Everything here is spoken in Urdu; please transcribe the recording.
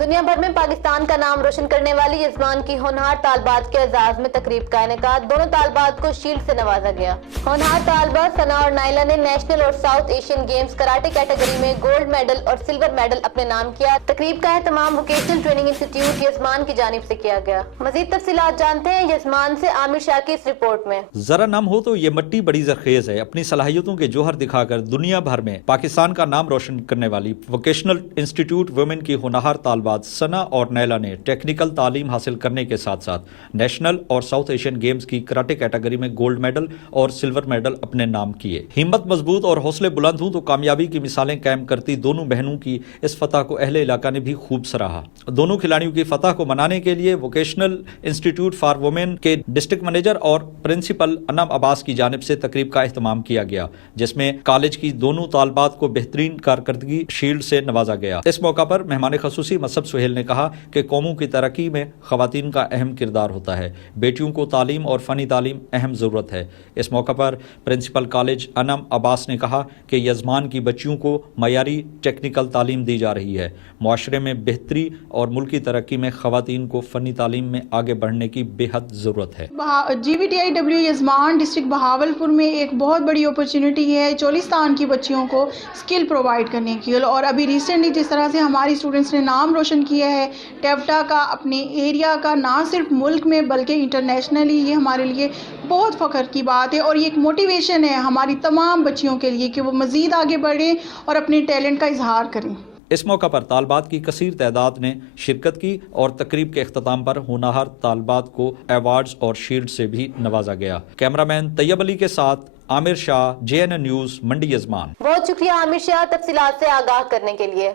دنیا بھر میں پاکستان کا نام روشن کرنے والی یزمان کی ہونہار طالبات کے اعزاز میں تقریب کا انعقاد، دونوں طالبات کو شیلڈ سے نوازا گیا۔ ہونہار طالبہ ثنا اور نائلہ نے نیشنل اور south Asian games karate category میں گولڈ میڈل اور سلور میڈل اپنے نام کیا۔ تقریب کا اہتمام ووکیشنل ٹریننگ انسٹیٹیوٹ یزمان کی جانب سے کیا گیا۔ مزید تفصیلات جانتے ہیں یزمان سے عامر شاہ کی اس رپورٹ میں۔ ذرا نم ہو تو یہ مٹی بڑی زرخیز ہے، اپنی صلاحیتوں کے جوہر دکھا کر دنیا بھر میں پاکستان کا نام روشن کرنے والی ووکیشنل انسٹیٹیوٹ ویمن کی ہونہار طالبات ثنا اور نیلہ نے ٹیکنیکل تعلیم حاصل کرنے کے ساتھ ساتھ نیشنل اور ساؤتھ ایشین گیمز کی کراٹے کیٹیگری میں گولڈ میڈل اور سلور میڈل اپنے نام کیے۔ ہمت مضبوط اور حوصلے بلند ہوں تو کامیابی کی مثالیں قائم کرتی دونوں بہنوں کی اس فتح کو اہل علاقہ نے بھی خوب سراہا۔ دونوں کھلاڑیوں کی فتح کو منانے کے لیے ووکیشنل انسٹیٹیوٹ فار وومین کے ڈسٹرکٹ منیجر اور پرنسپل انم عباس کی جانب سے تقریب کا اہتمام کیا گیا، جس میں کالج کی دونوں طالبات کو بہترین کارکردگی شیلڈ سے نوازا گیا۔ اس موقع پر مہمان خصوصی مصعب سہیل نے کہا کہ قوموں کی ترقی میں خواتین کا اہم کردار ہوتا ہے، بیٹیوں کو تعلیم اور فنی تعلیم اہم ضرورت ہے۔ اس موقع پر پرنسپل کالج انم عباس نے کہا کہ یزمان کی بچیوں کو معیاری ٹیکنیکل تعلیم دی جا رہی ہے۔ معاشرے میں بہتری اور ملکی ترقی میں خواتین کو فنی تعلیم میں آگے بڑھنے کی بے حد ضرورت ہے۔ GVTIW یزمان ڈسٹرکٹ بہاولپور میں ایک بہت بڑی اپرچونٹی ہے چولستان کی بچیوں کو اسکل پرووائڈ کرنے کی، اور ابھی ریسنٹلی جس طرح سے ہماری اسٹوڈنٹس نے نام روشن کیا ہے ٹیوٹا کا، اپنے ایریا کا، نہ صرف ملک میں بلکہ انٹرنیشنلی، یہ ہمارے لیے بہت فخر کی بات ہے اور یہ ایک موٹیویشن ہے ہماری تمام بچیوں کے لیے کہ وہ مزید آگے بڑھیں اور اپنے ٹیلنٹ کا اظہار کریں۔ اس موقع پر طالبات کی کثیر تعداد نے شرکت کی اور تقریب کے اختتام پر ہونہار طالبات کو ایوارڈز اور شیلڈ سے بھی نوازا گیا۔ کیمرامین طیب علی کے ساتھ عامر شاہ، JNN نیوز، منڈی یزمان۔ بہت شکریہ عامر شاہ تفصیلات سے آگاہ کرنے کے لیے۔